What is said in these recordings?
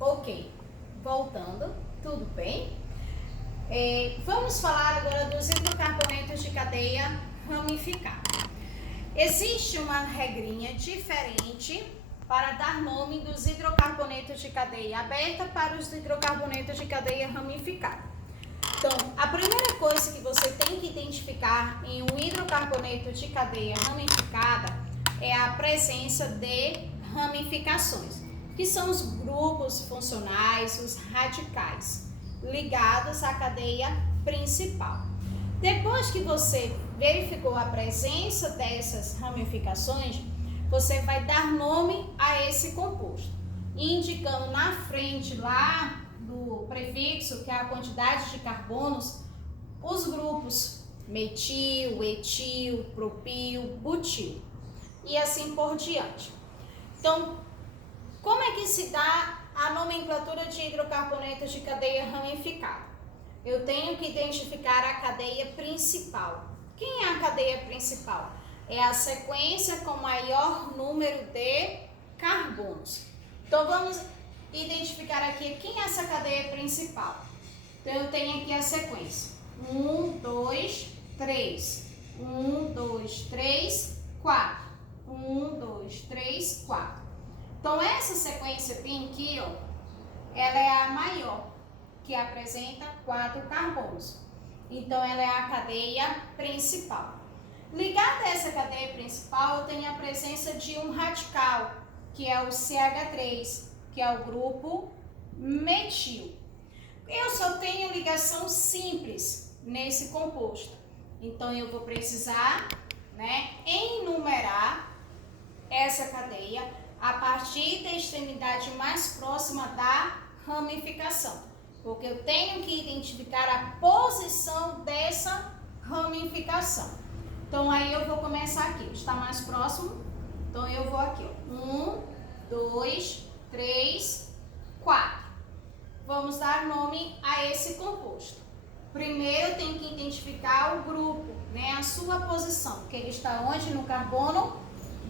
Ok, voltando, tudo bem? Vamos falar agora dos hidrocarbonetos de cadeia ramificada. Existe uma regrinha diferente para dar nome dos hidrocarbonetos de cadeia aberta para os hidrocarbonetos de cadeia ramificada. Então, a primeira coisa que você tem que identificar em um hidrocarboneto de cadeia ramificada é a presença de ramificações, que são os grupos funcionais, os radicais, ligados à cadeia principal. Depois que você verificou a presença dessas ramificações, você vai dar nome a esse composto, indicando na frente lá do prefixo, que é a quantidade de carbonos, os grupos metil, etil, propil, butil e assim por diante. Então, como é que se dá a nomenclatura de hidrocarbonetos de cadeia ramificada? Eu tenho que identificar a cadeia principal. Quem é a cadeia principal? É a sequência com maior número de carbonos. Então, vamos identificar aqui quem é essa cadeia principal. Então, eu tenho aqui a sequência. 1, 2, 3. 1, 2, 3, 4. 1, 2, 3, 4. Então, essa sequência bem aqui, ó, ela é a maior, que apresenta 4 carbonos. Então, ela é a cadeia principal. Ligada a essa cadeia principal, eu tenho a presença de um radical, que é o CH3, que é o grupo metil. Eu só tenho ligação simples nesse composto. Então, eu vou precisar, enumerar essa cadeia a partir da extremidade mais próxima da ramificação. Porque eu tenho que identificar a posição dessa ramificação. Então, aí eu vou começar aqui. Está mais próximo? Então, eu vou aqui. 1, 2, 3, 4. Vamos dar nome a esse composto. Primeiro, eu tenho que identificar o grupo, a sua posição. Que ele está onde? No carbono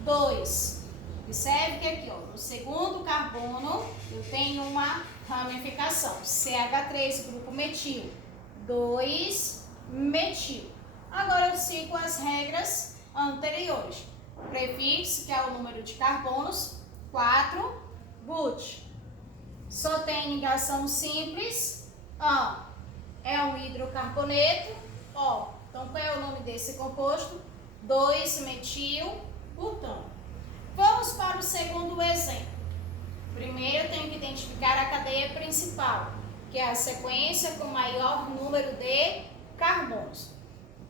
2. Observe que aqui, no segundo carbono, eu tenho uma ramificação. CH3, grupo metil. 2, metil. Agora eu sigo as regras anteriores. Prefixo, que é o número de carbonos. 4, but. Só tem ligação simples. É um hidrocarboneto. Então, qual é o nome desse composto? 2-metil-butano. Vamos para o segundo exemplo. Primeiro, eu tenho que identificar a cadeia principal, que é a sequência com maior número de carbonos.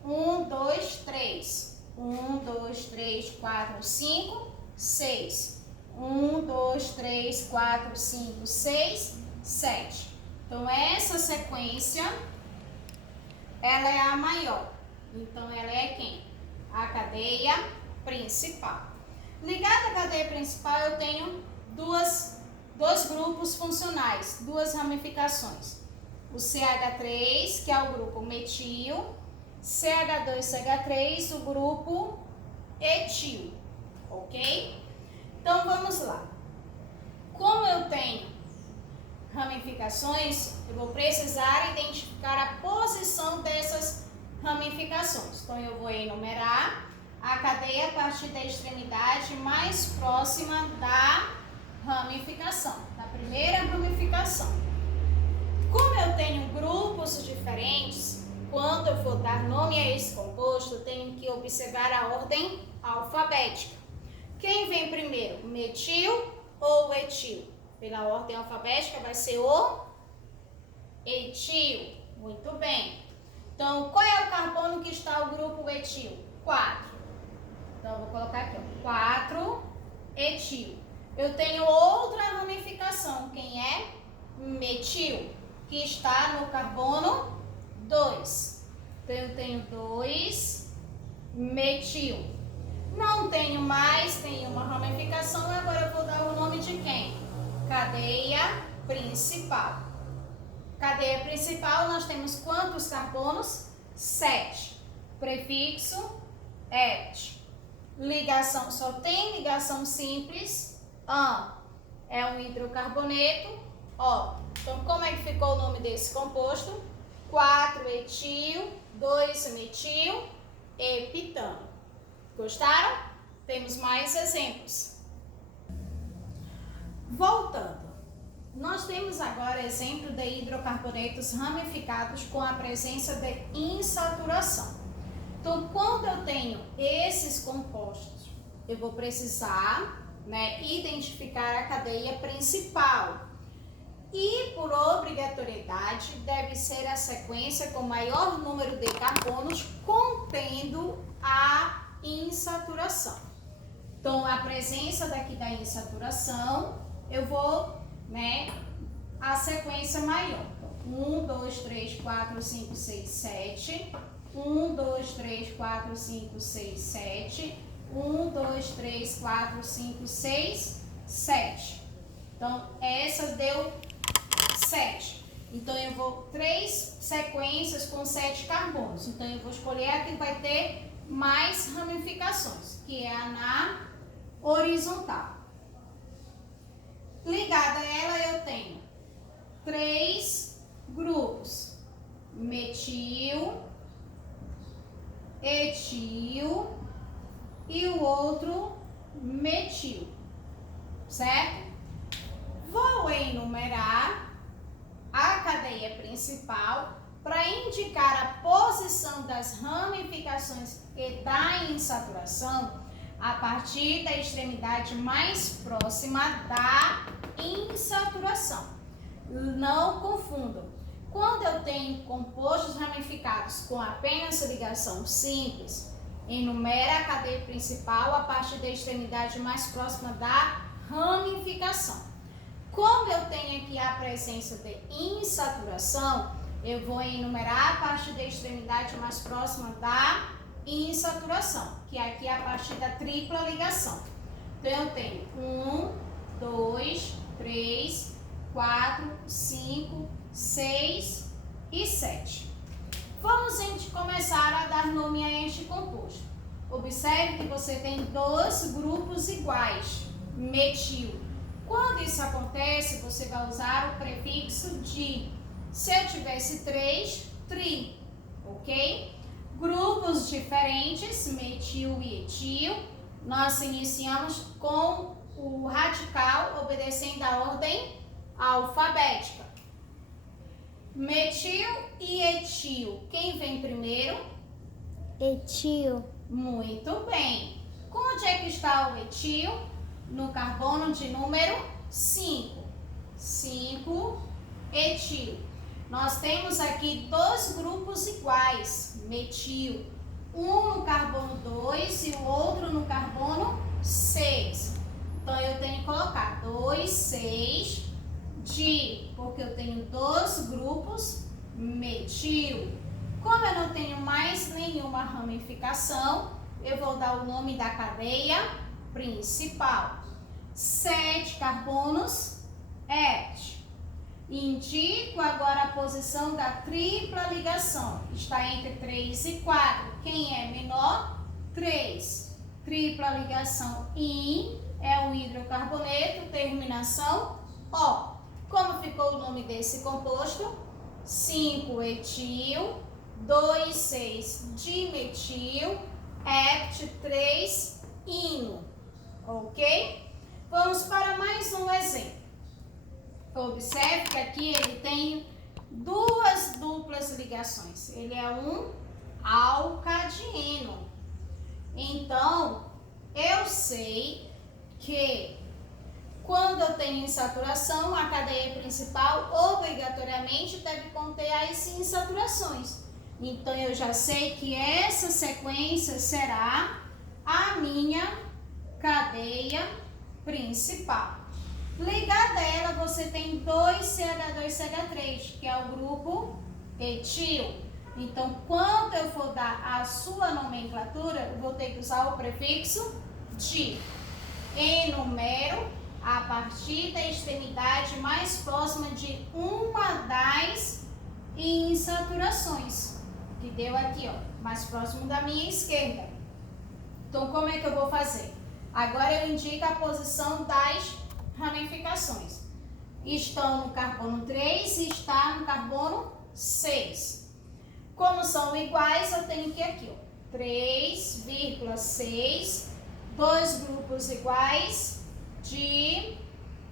1, 2, 3. 1, 2, 3, 4, 5, 6. 1, 2, 3, 4, 5, 6, 7. Então, essa sequência, ela é a maior. Então, ela é quem? A cadeia principal. Ligada à cadeia principal, eu tenho dois grupos funcionais, duas ramificações. O CH3, que é o grupo metil, CH2CH3, o grupo etil, ok? Então, vamos lá. Como eu tenho ramificações, eu vou precisar identificar a posição dessas ramificações. Então, eu vou enumerar a cadeia a partir da extremidade mais próxima da ramificação, da primeira ramificação. Como eu tenho grupos diferentes, quando eu for dar nome a esse composto, eu tenho que observar a ordem alfabética. Quem vem primeiro, metil ou etil? Pela ordem alfabética vai ser o etil. Muito bem. Então, qual é o carbono que está no grupo etil? 4. Então, eu vou colocar aqui, 4, etil. Eu tenho outra ramificação, quem é? Metil, que está no carbono 2. Então, eu tenho 2, metil. Não tenho mais, tenho uma ramificação, agora eu vou dar o nome de quem? Cadeia principal. Cadeia principal, nós temos quantos carbonos? 7. Prefixo, et. Ligação, só tem ligação simples. É um hidrocarboneto. Ó, então como é que ficou o nome desse composto? 4-etil, 2-metil, epitano. Gostaram? Temos mais exemplos. Voltando, nós temos agora exemplo de hidrocarbonetos ramificados com a presença de insaturação. Então, quando eu tenho esses compostos, eu vou precisar, identificar a cadeia principal. E, por obrigatoriedade, deve ser a sequência com maior número de carbonos contendo a insaturação. Então, a presença daqui da insaturação, eu vou, a sequência maior. 1, 2, 3, 4, 5, 6, 7. 1, 2, 3, 4, 5, 6, 7. 1, 2, 3, 4, 5, 6, 7. Então, essa deu 7. Então, eu vou 3 sequências com 7 carbonos. Então, eu vou escolher a que vai ter mais ramificações, que é a na horizontal. Ligada a ela, eu tenho 3 grupos: metil, etil e o outro metil, certo? Vou enumerar a cadeia principal para indicar a posição das ramificações e da insaturação a partir da extremidade mais próxima da insaturação. Não confundam. Quando eu tenho compostos ramificados com apenas ligação simples, enumera a cadeia principal a partir da extremidade mais próxima da ramificação. Como eu tenho aqui a presença de insaturação, eu vou enumerar a partir da extremidade mais próxima da insaturação, que é aqui a partir da tripla ligação. Então, eu tenho 1, 2, 3, 4, 5, 6 e 7. Vamos começar a dar nome a este composto. Observe que você tem 2 grupos iguais, metil. Quando isso acontece, você vai usar o prefixo di. Se eu tivesse 3, tri, ok? Grupos diferentes, metil e etil, nós iniciamos com o radical obedecendo a ordem alfabética. Metil e etil, quem vem primeiro? Etil. Muito bem. Onde é que está o etil? No carbono de número 5. 5, etil. Nós temos aqui 2 grupos iguais, metil. Um no carbono 2 e o outro no carbono 6. Então, eu tenho que colocar 2, 6, di, porque eu tenho 2 grupos metil. Como eu não tenho mais nenhuma ramificação, eu vou dar o nome da cadeia principal. 7 carbonos, et. Indico agora a posição da tripla ligação. Está entre 3 e 4. Quem é menor? 3. Tripla ligação in é um hidrocarboneto, terminação O. Como ficou o nome desse composto? 5-etil, 2,6 dimetil, et 3 ino. Ok? Vamos para mais um exemplo. Observe que aqui ele tem 2 duplas ligações. Ele é um alcadieno. Então, eu sei que quando eu tenho insaturação, a cadeia principal obrigatoriamente deve conter as insaturações. Então, eu já sei que essa sequência será a minha cadeia principal. Ligada a ela, você tem 2CH2CH3, que é o grupo etil. Então, quando eu for dar a sua nomenclatura, eu vou ter que usar o prefixo di. Enumero a partir da extremidade mais próxima de uma das insaturações, que deu aqui, ó, mais próximo da minha esquerda. Então, como é que eu vou fazer? Agora eu indico a posição das ramificações. estão no carbono 3 e está no carbono 6. Como são iguais, eu tenho que aqui, ó, 3,6, dois grupos iguais de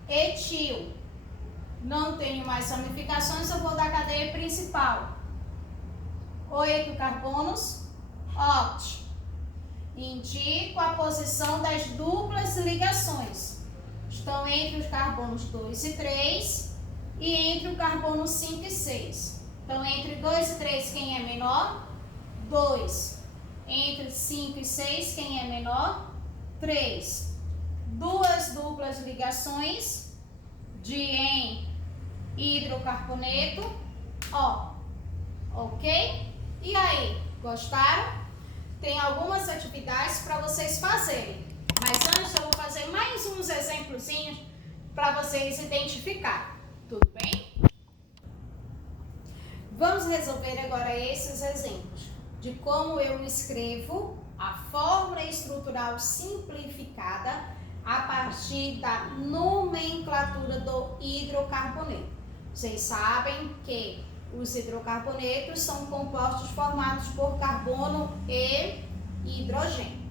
etil. Não tenho mais ramificações, eu vou da cadeia principal. 8 carbonos, ótimo. Indico a posição das duplas ligações. Estão entre os carbonos 2 e 3 e entre o carbono 5 e 6. Então, entre 2 e 3, quem é menor? 2. Entre 5 e 6, quem é menor? 3. Duas duplas ligações de hidrocarboneto, ó, ok? E aí, gostaram? Tem algumas atividades para vocês fazerem, mas antes eu vou fazer mais uns exemplozinhos para vocês identificarem, tudo bem? Vamos resolver agora esses exemplos de como eu escrevo a fórmula estrutural simplificada a partir da nomenclatura do hidrocarboneto. Vocês sabem que os hidrocarbonetos são compostos formados por carbono e hidrogênio.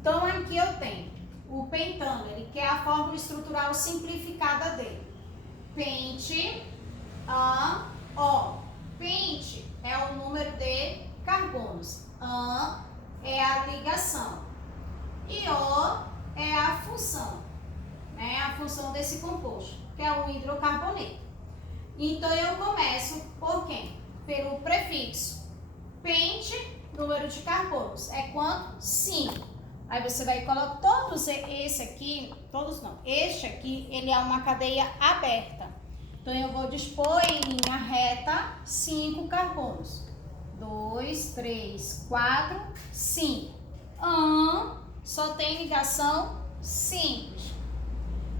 Então, aqui eu tenho o pentano, ele quer a fórmula estrutural simplificada dele. Pente, O. Pente é o número de carbonos. É a ligação. E O é a função, né? A função desse composto, que é o hidrocarboneto. Então, eu começo por quem? Pelo prefixo. Pente, número de carbonos. É quanto? 5. Aí você vai colocar todos esse aqui, todos não. Este aqui, ele é uma cadeia aberta. Então, eu vou dispor em linha reta 5 carbonos. 2, 3, 4, 5. Só tem ligação simples.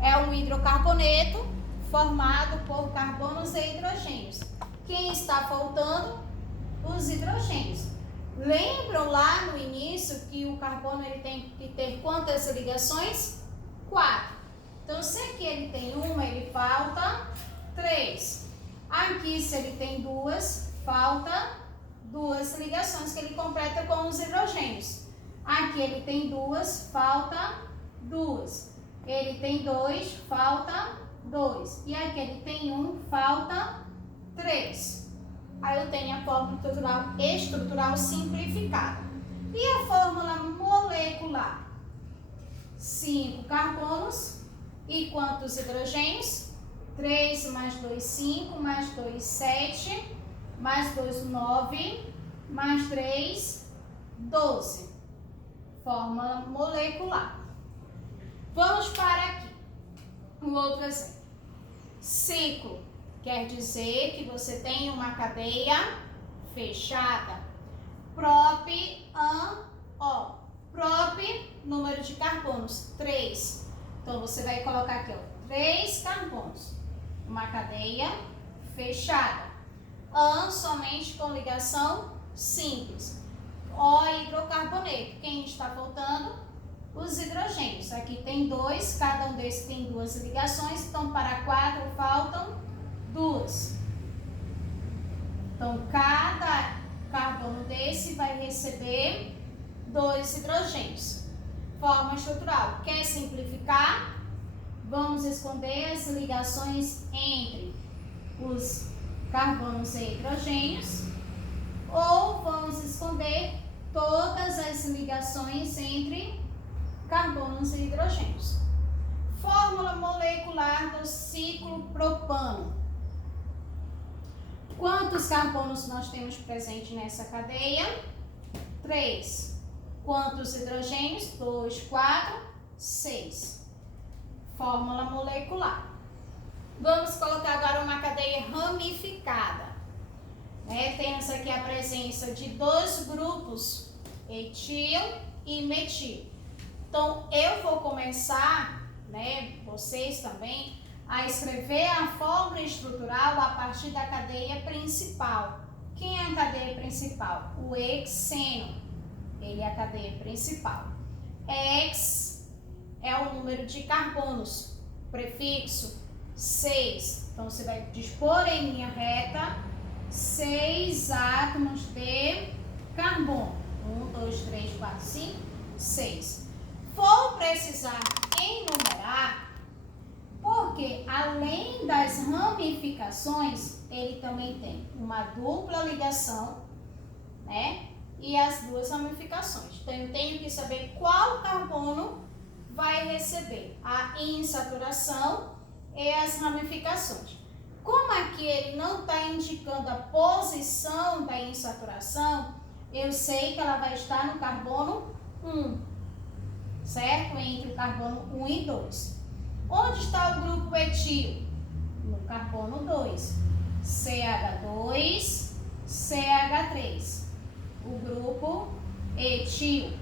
É um hidrocarboneto formado por carbonos e hidrogênios. Quem está faltando? Os hidrogênios. Lembram lá no início que o carbono ele tem que ter quantas ligações? 4. Então, se aqui ele tem uma, ele falta 3. Aqui, se ele tem 2, falta 2 ligações que ele completa com os hidrogênios. Aqui ele tem 2, falta 2. Ele tem 2, falta 2. E aqui ele tem 1, falta 3. Aí eu tenho a fórmula estrutural simplificada. E a fórmula molecular? 5 carbonos e quantos hidrogênios? 3 mais 2, 5, mais 2, 7, mais 2, 9, mais 3, 12. Fórmula molecular. Vamos para aqui. Um outro exemplo. Ciclo quer dizer que você tem uma cadeia fechada. Prop, O. Prop, número de carbonos, 3. Então, você vai colocar aqui, ó, 3 carbonos. Uma cadeia fechada. Somente com ligação simples. O hidrocarboneto. Quem está faltando? Os hidrogênios. Aqui tem 2, cada um desses tem 2 ligações. Então, para 4 faltam 2. Então, cada carbono desse vai receber 2 hidrogênios. Forma estrutural. Quer simplificar? Vamos esconder as ligações entre os carbonos e hidrogênios, ou vamos esconder todas as ligações entre carbonos e hidrogênios. Fórmula molecular do ciclo propano. Quantos carbonos nós temos presente nessa cadeia? 3. Quantos hidrogênios? 2, 4, 6. Fórmula molecular. Vamos colocar agora uma cadeia ramificada. Temos aqui a presença de 2 grupos, etil e metil. Então, eu vou começar, vocês também, a escrever a fórmula estrutural a partir da cadeia principal. Quem é a cadeia principal? O hexeno. Ele é a cadeia principal. Hex é o número de carbonos, prefixo. 6. Então, você vai dispor em linha reta 6 átomos de carbono. 1, 2, 3, 4, 5, 6. Vou precisar enumerar, porque além das ramificações, ele também tem uma dupla ligação, né? E as duas ramificações. Então, eu tenho que saber qual carbono vai receber a insaturação e as ramificações. Como aqui ele não está indicando a posição da insaturação, eu sei que ela vai estar no carbono 1, certo? Entre o carbono 1 e 2. Onde está o grupo etil? No carbono 2. CH2, CH3. O grupo etil.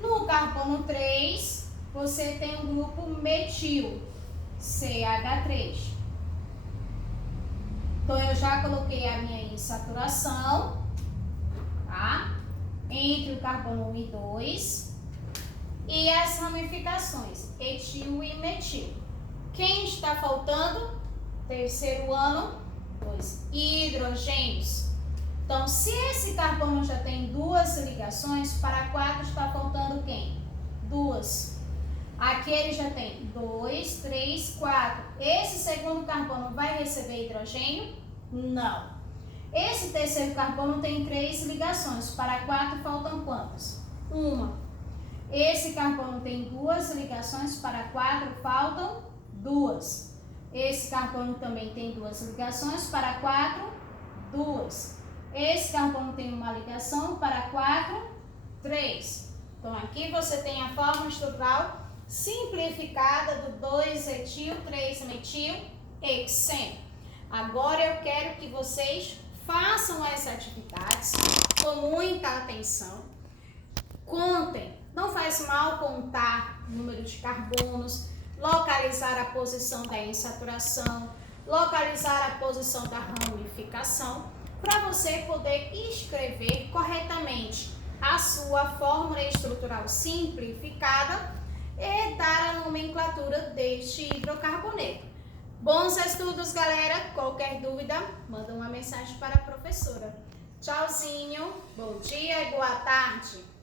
No carbono 3, você tem o grupo metil, CH3. Então, eu já coloquei a minha insaturação, tá? Entre o carbono 1 e 2. E as ramificações, etil e metil. Quem está faltando? Terceiro ano, os hidrogênios. Então, se esse carbono já tem duas ligações, para 4 está faltando quem? 2. Aqui ele já tem 2, 3, 4. Esse segundo carbono vai receber hidrogênio? Não. Esse terceiro carbono tem 3 ligações. Para 4 faltam quantas? 1. Esse carbono tem 2 ligações. Para 4 faltam 2. Esse carbono também tem 2 ligações. Para 4, 2. Esse carbono tem uma ligação. Para 4, 3. Então, aqui você tem a forma estrutural simplificada do 2-etil, 3-metil, hexeno. Agora eu quero que vocês façam as atividades com muita atenção. Contem, não faz mal contar o número de carbonos, localizar a posição da insaturação, localizar a posição da ramificação, para você poder escrever corretamente a sua fórmula estrutural simplificada e dar a nomenclatura deste hidrocarboneto. Bons estudos, galera! Qualquer dúvida, manda uma mensagem para a professora. Tchauzinho, bom dia e boa tarde!